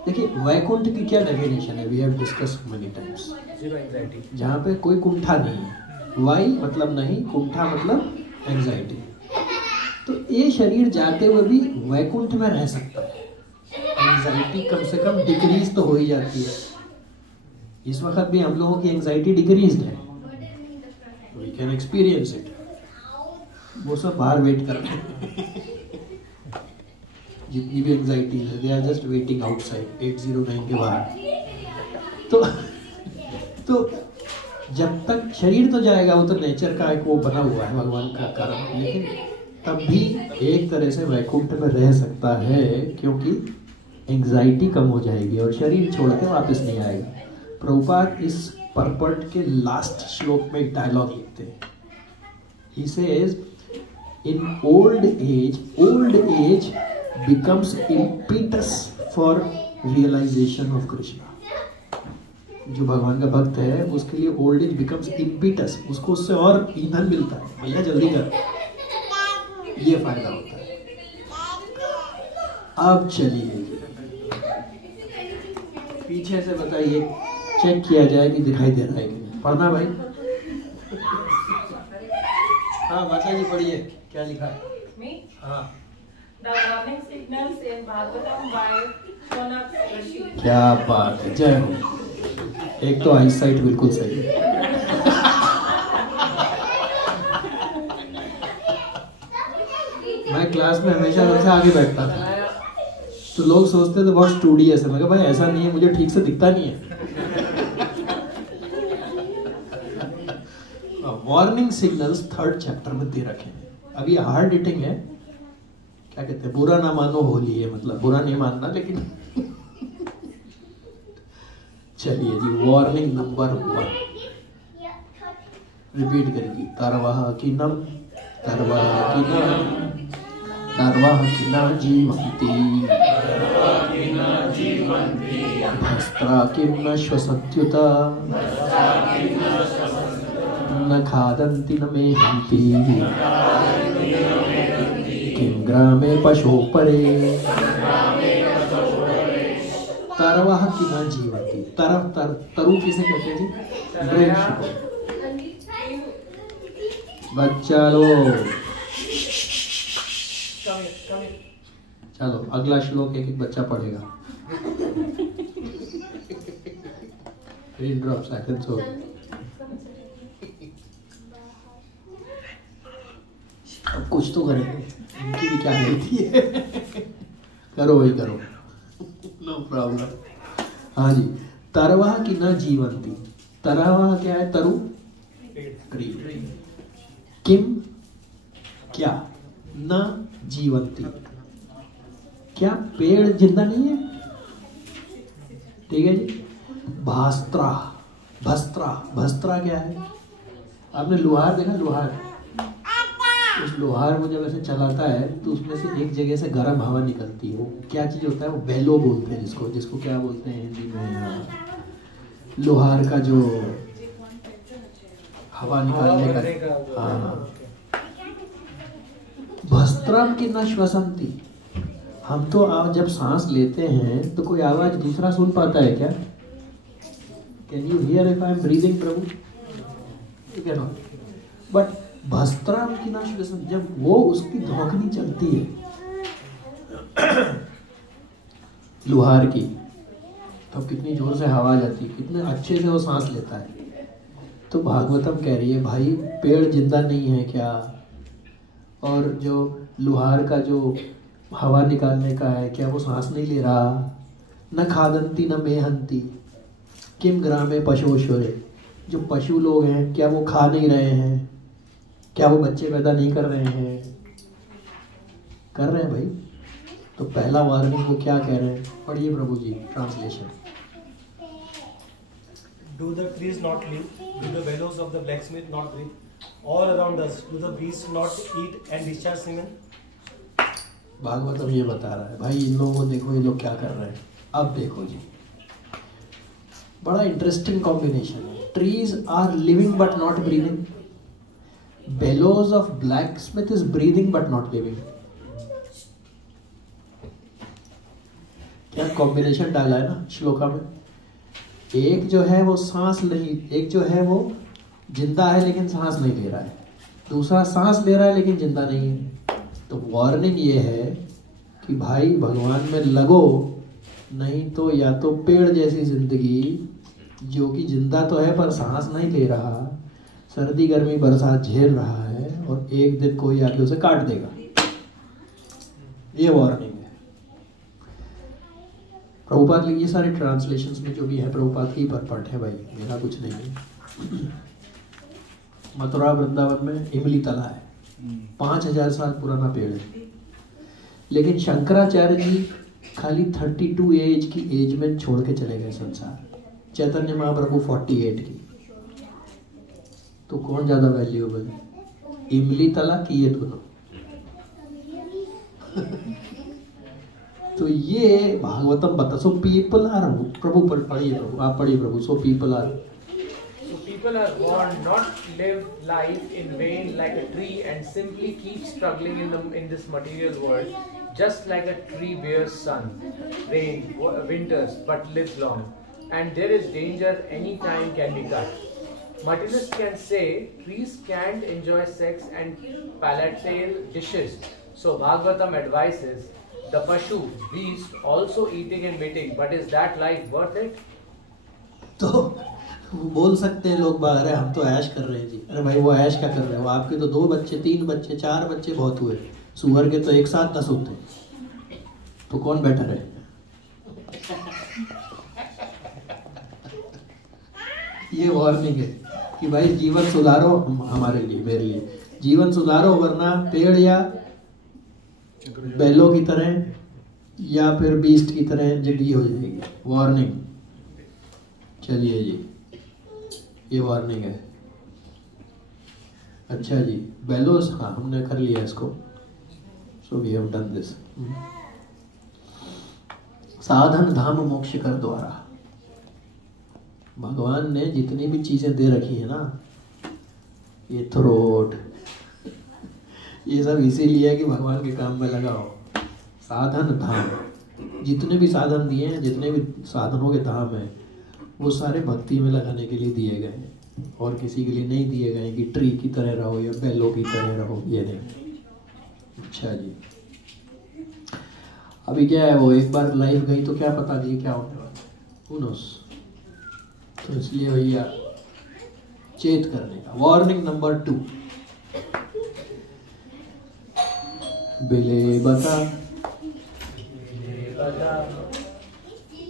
देखिए वैकुंठ की क्या डेफिनेशन है, we have discuss many times, zero anxiety, जहाँ पे कोई कुंठा नहीं है, वाई मतलब नहीं, कुंठा मतलब एंजाइटी। तो ये शरीर जाते हुए भी वैकुंठ में रह सकता है, एंजाइटी कम से कम डिक्रीज तो हो ही जाती है। इस वक्त भी हम लोगों की एंजाइटी डिक्रीज है, वी कैन एक्सपीरियंस इट, वो सब बाहर वेट कर रहे हैं जितनी भी एंजाइटी है, they are just waiting outside 809 के बाहर। तो जब तक शरीर तो जाएगा, वो तो नेचर का एक वो बना हुआ है भगवान का कारण, लेकिन तब भी एक तरह से वैकुंठ में रह सकता है, क्योंकि एंजाइटी कम हो जाएगी और शरीर छोड़ के वापस नहीं आएगा। प्रभुपाद इस परपट के लास्ट श्लोक में एक डायलॉग लिखते हैं, he says in old age becomes impetus for realization of Krishna। जो भगवान का भक्त है उसके लिए ओल्ड एज बिकम्स impetus, उसको उससे और ईंधन मिलता है, भैया जल्दी कर, ये फायदा होता है। अब चलिए पीछे से बताइए, चेक किया जाए कि दिखाई दे रहा है कि नहीं। पढ़ना भाई। हाँ माता जी पढ़िए, क्या लिखा है? हाँ, The warning signals in Bhagavatam by Shonak Rishi। क्या बात है, जय हो। एक तो आई साइट बिल्कुल सही है। मैं क्लास में हमेशा सबसे आगे बैठता था, तो लोग सोचते थे बहुत स्टूडियस है। मैं कहा भाई ऐसा नहीं है, मुझे ठीक से दिखता नहीं है। वार्निंग सिग्नल्स 3rd चैप्टर में दे रखे हैं। अभी हार्ड हिटिंग है, क्या कहते हैं, बुरा ना मानो होली है, मतलब बुरा नहीं मानना, लेकिन चलिए जी, वार्निंग नंबर 1 रिपीट करेगी। तरवाह किन्नम जीवन्ति भस्त्रा किं न श्वसत्युता न खादन्ति न मेहन्ति किं ग्रामे पशो परे। तरवाह की न जीवती, तरु किसे कहते हैं जी? वृक्ष को। बच्चा लो, चलो अगला श्लोक एक बच्चा पढ़ेगा। ड्रॉप्स हो। अब कुछ तो करेंगे, इनकी भी क्या गलती है। करो वही करो, नो प्रॉब्लम। हाँ जी, तरवाह की न जीवंती। तरवाह क्या है? तरु ट्री। किम क्या? न जीवंती, क्या पेड़ जिंदा नहीं है? ठीक है जी। भास्त्रा, भस्त्रा क्या है? आपने लोहार देखा? लोहार, उस लोहार को जब ऐसे चलाता है तो उसमें से एक जगह से गर्म हवा निकलती है। वो क्या चीज होता है? वो बेलो बोलते हैं जिसको क्या बोलते हैं हिंदी में? लोहार का जो हवा निकालने का। हाँ, भस्त्रम की न श्वसंती। हम तो जब सांस लेते हैं तो कोई आवाज दूसरा सुन पाता है क्या? Can you hear if I am breathing Prabhu? You can not. But भस्त्राम की न श्वसंती, जब वो उसकी धौंकनी चलती है लोहार की, तब कितनी जोर से हवा जाती है, कितने अच्छे से वो सांस लेता है। तो भागवतम कह रही है भाई पेड़ जिंदा नहीं है क्या? और जो लुहार का जो हवा निकालने का है, क्या वो सांस नहीं ले रहा? न खादंती न मेहंती किम ग्रामे पशुश्वरे, जो पशु लोग हैं क्या वो खा नहीं रहे हैं? क्या वो बच्चे पैदा नहीं कर रहे हैं? कर रहे हैं भाई। तो पहला वार्निंग वो क्या कह रहे हैं, पढ़िए प्रभु जी translation. Do the trees not live? Do the bellows of the blacksmith not breathe? All around us, do the beasts not eat and discharge semen? Bhagavatam ये बता रहा है भाई, इन लोगों को देखो ये लोग क्या कर रहे हैं। अब देखो जी, बड़ा इंटरेस्टिंग कॉम्बिनेशन है। Trees are living but not breathing, bellows of blacksmith is breathing but not living. क्या कॉम्बिनेशन डाला है ना श्लोका में। एक जो है वो सांस नहीं, एक जो है वो जिंदा है लेकिन सांस नहीं ले रहा है, दूसरा सांस ले रहा है लेकिन जिंदा नहीं है। तो वार्निंग ये है कि भाई भगवान में लगो, नहीं तो या तो पेड़ जैसी जिंदगी जो कि जिंदा तो है पर सांस नहीं ले रहा, सर्दी गर्मी बरसात झेल रहा है, और एक दिन कोई आके उसे काट देगा। ये वार्निंग है। प्रभुपाद ये सारे ट्रांसलेशंस में जो भी है प्रभुपाद की परपट है भाई, मेरा कुछ नहीं है। मथुरा वृंदावन में इमली तला है, 5000 साल पुराना पेड़ है, लेकिन शंकराचार्य जी खाली 32 एज की एज में छोड़ के चले गए संसार। चैतन्य महाप्रभु 48 की। तो कौन ज्यादा वैल्यूएबल है, इमली तला की ये दोनों? तो ये भागवतम बता। सो पीपल आर, प्रभु पढ़िए प्रभु, आप पढ़िए Prabhu. So people are, people are born not live life in vain like a tree and simply keep struggling in this material world, just like a tree bears sun, rain, winters, but lives long, and there is danger any time can be cut. Materialists can say trees can't enjoy sex and palatable dishes, so Bhagavatam advises the pashu beast also eating and mating, but is that life worth it? तो बोल सकते हैं लोग बाहर है, हम तो ऐश कर रहे हैं जी। अरे भाई वो ऐश क्या कर रहे हो? आपके तो 2 बच्चे 3 बच्चे 4 बच्चे बहुत हुए, सुअर के तो एक साथ 10 होते हैं। तो कौन बेटर है? ये वार्निंग है कि भाई जीवन सुधारो, हमारे लिए, मेरे लिए जीवन सुधारो, वरना पेड़ या बैलों की तरह या फिर बीस्ट की तरह जिंदगी हो जाएगी। वार्निंग। चलिए जी, ये वार्निंग है। अच्छा जी, बेलोस, हाँ हमने कर लिया इसको। So we have done this. साधन धाम मोक्ष कर द्वारा, भगवान ने जितनी भी चीजें दे रखी है ना, ये थ्रोट, ये सब इसीलिए है कि भगवान के काम में लगाओ। साधन धाम, जितने भी साधन दिए हैं, जितने भी साधनों के धाम है, वो सारे भक्ति में लगाने के लिए दिए गए हैं, और किसी के लिए नहीं दिए गए कि ट्री की तरह रहो या बैलों की तरह रहो, ये नहीं। अच्छा जी, अभी क्या है, वो एक बार लाइफ गई तो क्या पता नहीं क्या होने वाला, who knows। तो इसलिए भैया चेत करने का। वार्निंग नंबर 2, बिले बता।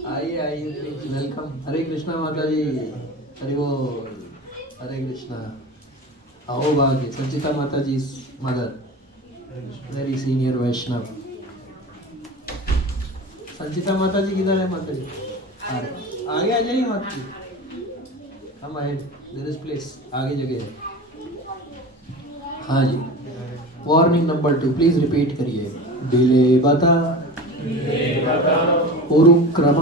आइए आइए प्लीज, वेलकम। हरे कृष्णा माता जी, हरे वो, हरे कृष्णा। आओ भाग्य। संचिता माता जी मदर, वेरी सीनियर वैष्णव। संचिता माता जी किधर है माता जी? आगे आ जाइए माता जी, हम आए, देयर इज प्लेस, आगे जगह है। हाँ जी, वार्निंग नंबर 2, प्लीज रिपीट करिए। बिले बता उरुक्रम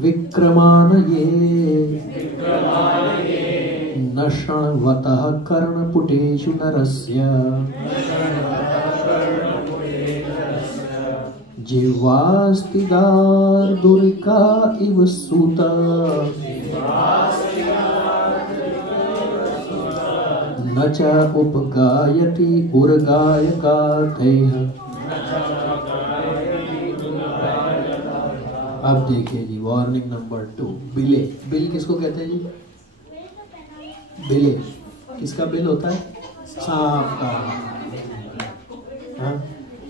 विक्रमानये नशणवतः कर्णपुटेषु नरस्य जिह्वास्ति दार्दुरिका इव सुत न च उपगायति उर्गायकातैः। अब देखिए जी, वार्निंग नंबर 2, बिले। बिल किसको कहते हैं जी? बिले किसका बिल होता है? सांप का। हाँ?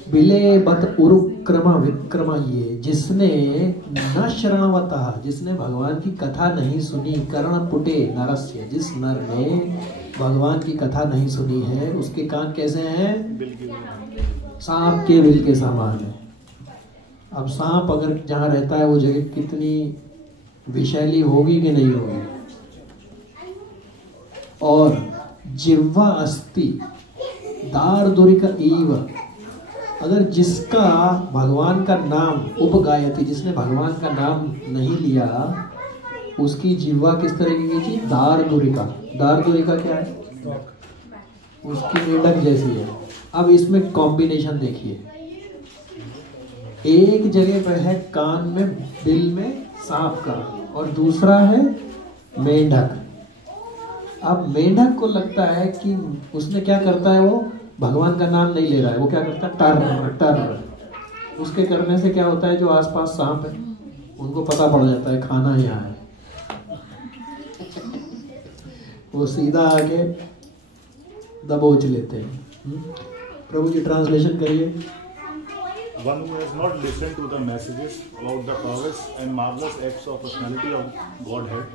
बिले बत उरुक्रमा विक्रमा, ये जिसने न शरणवतः, जिसने भगवान की कथा नहीं सुनी, कर्ण पुटे नरस्य, जिस नर ने भगवान की कथा नहीं सुनी है उसके कान कैसे हैं? सांप के बिल के समान है। अब सांप अगर जहाँ रहता है वो जगह कितनी विषैली होगी कि नहीं होगी। और जिह्वा अस्ति दारदुरिका ईव, अगर जिसका भगवान का नाम उपगायति, जिसने भगवान का नाम नहीं लिया, उसकी जिह्वा किस तरीके की थी? दारदुरिका। दारदुरिका क्या है? उसकी मेंढक जैसी है। अब इसमें कॉम्बिनेशन देखिए, एक जगह पर है कान में बिल में सांप का और दूसरा है मेंढक। अब मेंढक को लगता है कि उसने क्या करता है, वो भगवान का नाम नहीं ले रहा है, वो क्या करता है? टर टर। उसके करने से क्या होता है, जो आसपास सांप है उनको पता पड़ जाता है खाना यहाँ है, वो सीधा आके दबोच लेते हैं। प्रभु जी ट्रांसलेशन करिए। One who has not listened to the messages about the prowess and marvelous acts of personality of Godhead,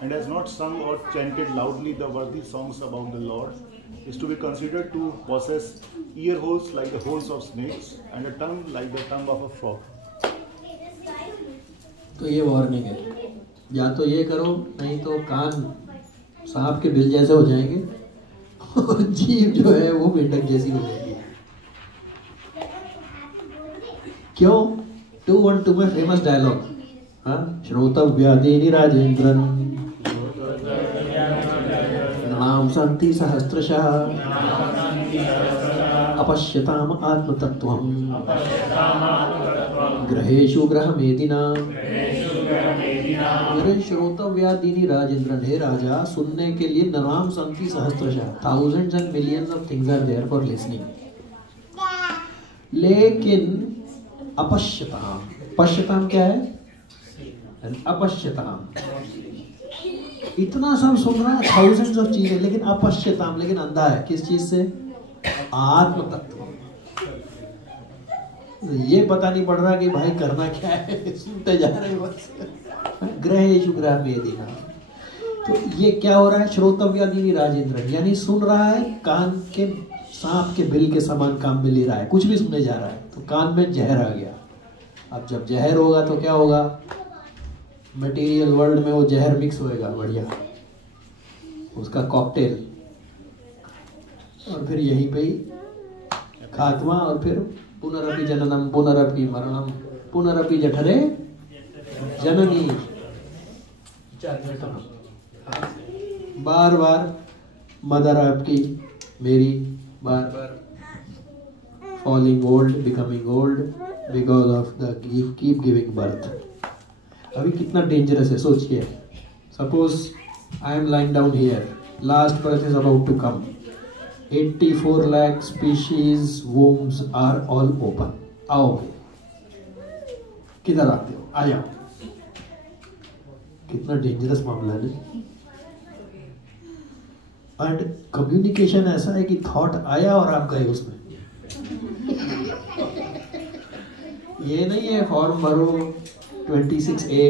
and has not sung or chanted loudly the worthy songs about the Lord, is to be considered to possess ear holes like the holes of snakes and a tongue like the tongue of a frog. तो ये warning है, या तो ये करो, नहीं तो कान सांप के बिल जैसे हो जाएंगे और जीभ जो है वो मेंढक जैसी हो जाएगी। क्यों? 212 में फेमस डायलॉग, हाँ, श्रोतव्यादीनि राजेंद्रन नाम संति सहस्त्रशः अपश्यताम आत्मतत्त्वम् ग्रहेषु ग्रहमेदिना। मेरे श्रोतव्यादीनि राजेंद्रन, हे राजा, सुनने के लिए नाम संति सहस्त्रशः, thousands and millions of things are there for listening, लेकिन अपश्यताम, पश्यताम क्या है? अपश्यताम, इतना सब सुन रहा है, थाउजेंड्स ऑफ चीजें, लेकिन अपश्यताम, लेकिन अंधा है किस चीज से? आत्म तत्व। ये पता नहीं पड़ रहा कि भाई करना क्या है, सुनते जा रहे बस। ग्रहेषु ग्रहमेदिना, तो ये क्या हो रहा है? श्रोतव्यादीनि राजेंद्र, यानी सुन रहा है, कान के सांप के बिल के समान काम में ले रहा है, कुछ भी सुनने जा रहा है, तो कान में जहर आ गया। अब जब जहर होगा तो क्या होगा? मटेरियल वर्ल्ड में वो जहर मिक्स होएगा, बढ़िया, उसका कॉकटेल, और फिर यहीं पे ही खात्मा, और फिर पुनरपि जननम पुनरपि मरणम पुनरपि जठरे जननी, बार बार मदर आपकी मेरी बार बार falling old, becoming old because of the keep giving birth. अभी कितना डेंजरस है सोचिए। Suppose I am lying down here, last birth is about to come, 84 lakh species wombs are all open. आओगे, किधर आते हो? आ जाओ। कितना डेंजरस मामला है। एंड कम्युनिकेशन ऐसा है कि थॉट आया और आप गए उसमें। ये नहीं है फॉर्म भरो 26A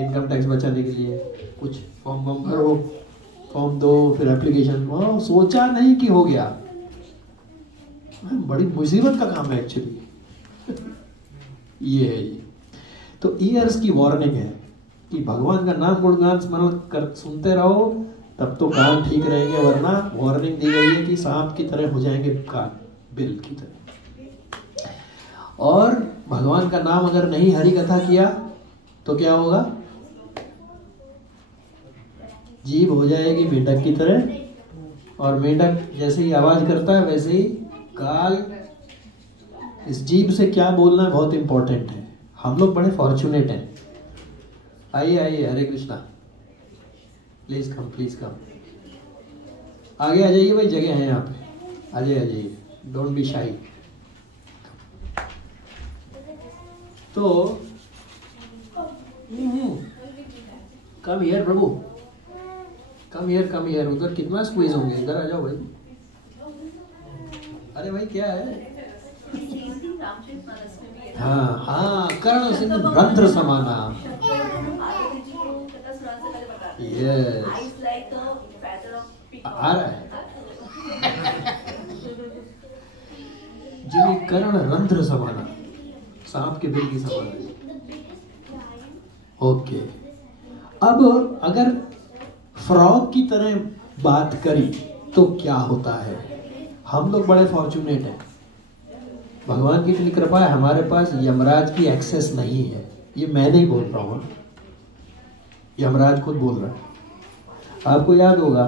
इनकम टैक्स बचाने के लिए, कुछ फॉर्म भरो, फॉर्म दो, फिर एप्लीकेशन, वो सोचा नहीं कि हो गया। बड़ी मुसीबत का काम है एक्चुअली। ये है ये। तो ईयर्स की वार्निंग है कि भगवान का नाम गुणगान स्मरण कर सुनते रहो, तब तो कान ठीक रहेंगे, वरना वार्निंग दी गई है कि सांप की तरह हो जाएंगे कान, बिल की तरह। और भगवान का नाम अगर नहीं हरि कथा किया तो क्या होगा? जीभ हो जाएगी मेंढक की तरह, और मेंढक जैसे ही आवाज करता है वैसे ही काल। इस जीभ से क्या बोलना बहुत इंपॉर्टेंट है। हम लोग बड़े फॉर्चुनेट हैं। आइए आइए, Hare Krishna, please come, please come, आगे आ जाइए भाई, जगह है यहाँ पे, आ जाइए, डोंट बी शाई। तो come here Prabhu, come here, उधर कितना स्क्वीज होंगे, इधर आ जाओ भाई। अरे भाई क्या है? रामचरितमानस में भी है। हाँ हाँ, कर्ण सिंह रंध्र समाना। Yes. आ रहा है जिन्हें कर्ण रंध्र समाना, सांप के बिल की समान। ओके, अब अगर फ्रॉग की तरह बात करी तो क्या होता है? हम लोग बड़े फॉर्चुनेट हैं, भगवान की इतनी कृपा है, हमारे पास यमराज की एक्सेस नहीं है। ये मैं नहीं बोल रहा हूँ, यमराज खुद बोल रहा है। आपको याद होगा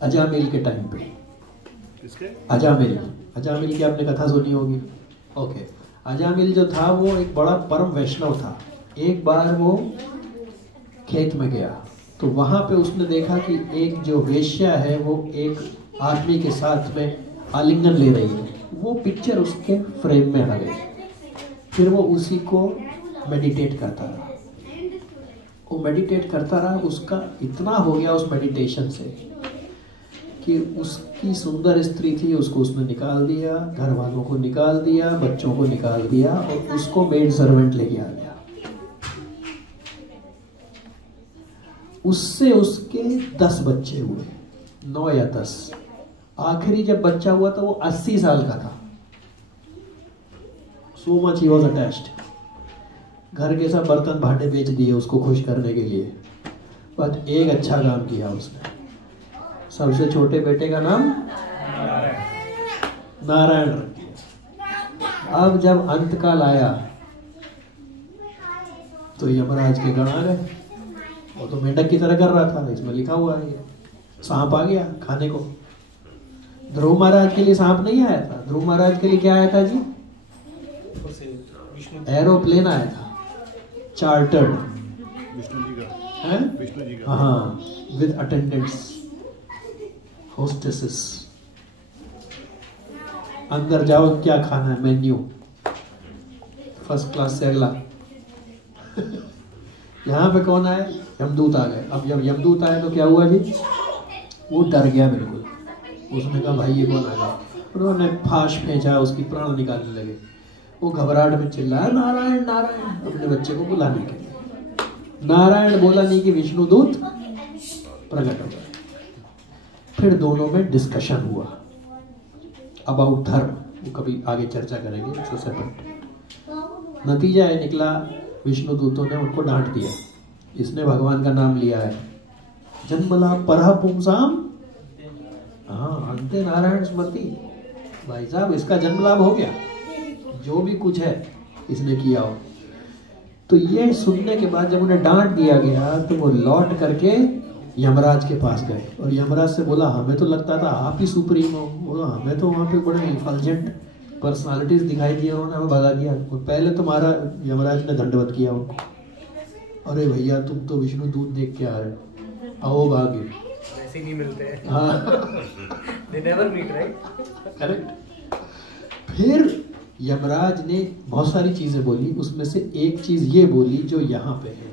अजामिल के टाइम पे, अजामिल की आपने कथा सुनी होगी। ओके, अजामिल जो था वो एक बड़ा परम वैष्णव था। एक बार वो खेत में गया तो वहां पे उसने देखा कि एक जो वेश्या है वो एक आदमी के साथ में आलिंगन ले रही है। वो पिक्चर उसके फ्रेम में आ गई। फिर वो उसी को मेडिटेट करता रहा, वो मेडिटेट करता रहा। उसका इतना हो गया उस मेडिटेशन से कि उसकी सुंदर स्त्री थी, उसको उसने निकाल दिया, घर वालों को निकाल दिया, बच्चों को निकाल दिया और उसको मेड सर्वेंट लेके आ गया। उससे उसके 10 बच्चे हुए, 9 या 10। आखिरी जब बच्चा हुआ तो वो 80 साल का था। So much he was attached. घर के सब बर्तन भांडे बेच दिए उसको खुश करने के लिए, बट एक अच्छा काम किया उसने। सबसे छोटे बेटे का नाम नारायण रख दिया। अब जब अंतकाल आया तो यमराज के गण आ गए। वो तो मेंढक की तरह कर रहा था, इसमें लिखा हुआ है सांप आ गया खाने को। ध्रुव महाराज के लिए सांप नहीं आया था, ध्रुव महाराज के लिए क्या आया था जी? एरोप्लेन आया था, चार्टर्ड, विष्णु जी का है, विष्णु जी का, हाँ, विद अटेंडेंट्स, होस्टेसेस। अंदर जाओ, क्या खाना है, मेन्यू फर्स्ट क्लास से अगला। यहाँ पे कौन आए? यमदूत आ गए। अब जब यमदूत आए तो क्या हुआ जी? वो डर गया बिल्कुल। उसने कहा भाई ये कौन आ गया? उन्होंने फाश फेंचा, उसकी प्राण निकालने लगे। वो घबराहट में चिल्लाया नारायण नारायण, अपने बच्चे को बुलाने के लिए। नारायण बोला नहीं कि विष्णु दूत प्रकट हो गए। फिर दोनों में डिस्कशन हुआ अबाउट धर्म, वो कभी आगे चर्चा करेंगे, इससे सेपरेट। नतीजा ये निकला, विष्णु दूतों ने उनको डांट दिया, इसने भगवान का नाम लिया है। जन्मला परह पुंसाम, हाँ, अंते नारायण स्मृति। भाई साहब, इसका जन्म लाभ हो गया, जो भी कुछ है इसने किया हो। तो ये सुनने के बाद जब उन्हें डांट दिया गया तो वो लौट करके यमराज के पास गए और यमराज से बोला हमें तो लगता था आप ही सुप्रीम हो। बोला हमें तो वहाँ पे बड़े इफल्जेंट पर्सनालिटीज दिखाई दी, उन्होंने हमें भगा दिया। पहले तुम्हारा यमराज ने दंडवत किया उनको, अरे भैया तुम तो विष्णु दूत देख के आ रहे हो, आओ भागे। ऐसे नहीं मिलते हैं। हाँ, They never meet, right? Correct. फिर यमराज ने बहुत सारी चीजें बोली, उसमें से एक चीज ये बोली जो यहाँ पे है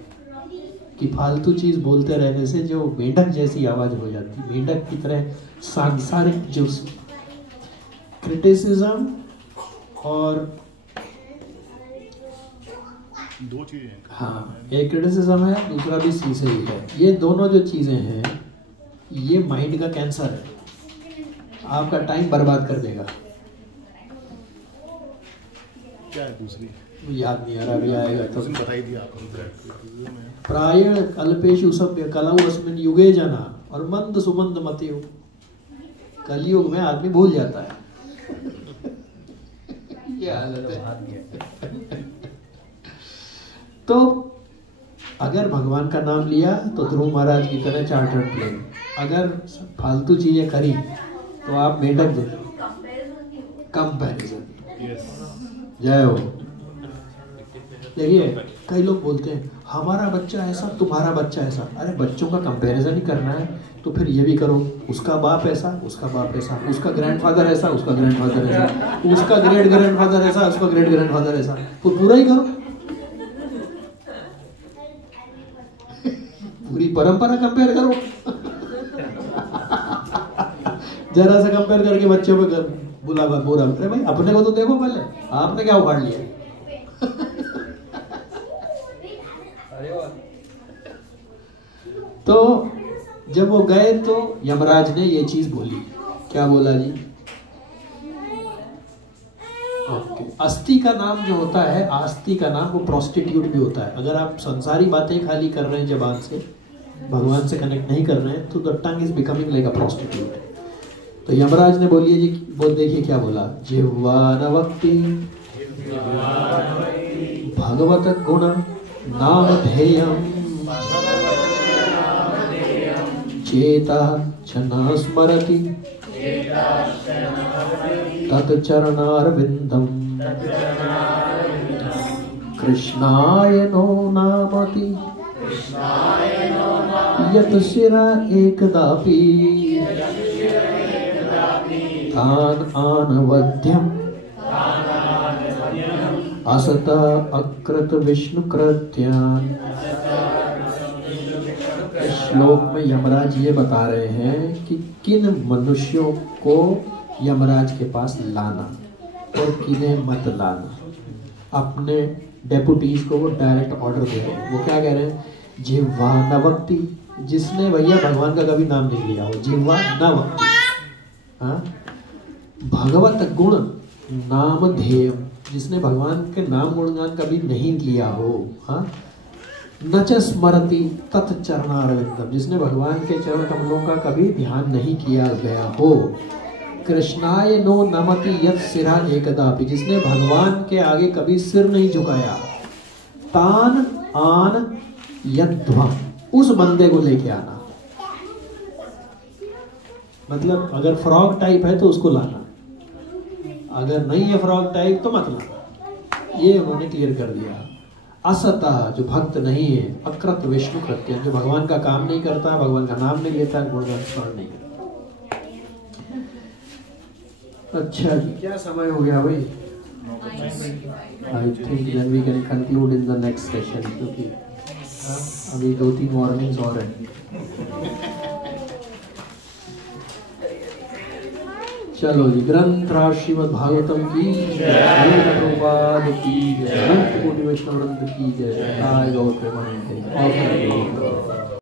कि फालतू चीज बोलते रहने से जो मेंढक जैसी आवाज हो जाती, मेंढक की तरह सांसारिक जो क्रिटिसिज्म और दो चीजें हैं। हाँ, एक क्रिटिसिज्म है, दूसरा भी सी से ही है। ये दोनों जो चीजें हैं ये माइंड का कैंसर है, आपका टाइम बर्बाद कर देगा। क्या है दूसरी? याद नहीं आ रहा, अभी आएगा तो उसने बताई दिया आपको। प्रायण अल्पेशु सभ्य कलौ अस्मिन् युगे जना, और मंद सुमंद मतियो। कलयुग में आदमी भूल जाता है। ये हालत है। तो अगर भगवान का नाम लिया तो ध्रुव महाराज की तरह चार्टर्ड प्लेन, अगर फालतू चीजें करी तो आप मेंढक जैसे। कंपैरिजन, जय हो। देखिए कई लोग बोलते हैं हमारा बच्चा ऐसा, तुम्हारा बच्चा ऐसा। अरे बच्चों का कंपैरिजन ही करना है तो फिर ये भी करो, उसका बाप ऐसा, उसका बाप ऐसा, उसका ग्रैंडफादर ऐसा, उसका ग्रैंडफादर ऐसा, उसका ग्रेट ग्रैंडफादर ऐसा, उसका ग्रेट ग्रैंडफादर ऐसा, तो पूरा ही करो, पूरी परंपरा कंपेयर करो। जरा सा कंपेयर करके बच्चों पे कर, बोला बोरा, अरे भाई अपने को तो देखो पहले, आपने क्या उखाड़ लिया? तो जब वो गए तो यमराज ने ये चीज बोली, क्या बोला जी? ओके, अस्थि का नाम जो होता है, आस्ति का नाम, वो प्रोस्टिट्यूट भी होता है। अगर आप संसारी बातें खाली कर रहे हैं जबान से, भगवान से कनेक्ट नहीं कर रहे हैं, तो the tongue is becoming like a prostitute. तो यमराज ने बोलिए जी, वो देखिए क्या बोला, जिह्वा न वक्ति भगवत गुण नामधेयम् चेता च न स्मरति तत्चरणारविन्दम् कृष्णाय नो नामति यत् शिरा एकदापि तान् आनवध्यम् असत अकृत विष्णुकृत्यान्। श्लोक में यमराज ये बता रहे हैं कि किन मनुष्यों को यमराज के पास लाना और किन्हें मत लाना। अपने डेपुटीज को वो डायरेक्ट ऑर्डर दे रहे हैं। वो क्या कह रहे हैं? जिह्वा न वक्ति, जिसने भैया भगवान का कभी नाम नहीं लिया हो, जिह्वा न वक्ति। हाँ, भगवत गुण नामधेयम्, जिसने भगवान के नाम गुणगान कभी नहीं लिया हो। हाँ, न च स्मरति तत्चरणारविंदम, जिसने भगवान के चरण कमलों का कभी ध्यान नहीं किया गया हो। कृष्णाय नो नमति यत् सिरा एकदापि, जिसने भगवान के आगे कभी सिर नहीं झुकाया। तान आन यद्ध्वम्, उस बंदे को लेके आना। मतलब अगर फ्रॉग टाइप है तो उसको लाना, अगर नहीं है फ्रॉग टाइप तो मत लाना। ये उन्होंने क्लियर कर दिया। असतः, जो भक्त नहीं है, अकृत विष्णु कृत्य, जो भगवान का काम नहीं करता, भगवान का नाम नहीं लेता, गुणगान स्मरण नहीं करता। अच्छा जी, क्या समय हो गया भाई? I think then we can conclude in the next session, क्योंकि अभी 2-3 मॉर्निंग्स और हैं। चलो जी, ग्रंथ श्रीमद् भागवतम की जय, प्रभुपाद की जय, अनंत कोटि वैष्णव वृंद की जय, गौर प्रेमानंद।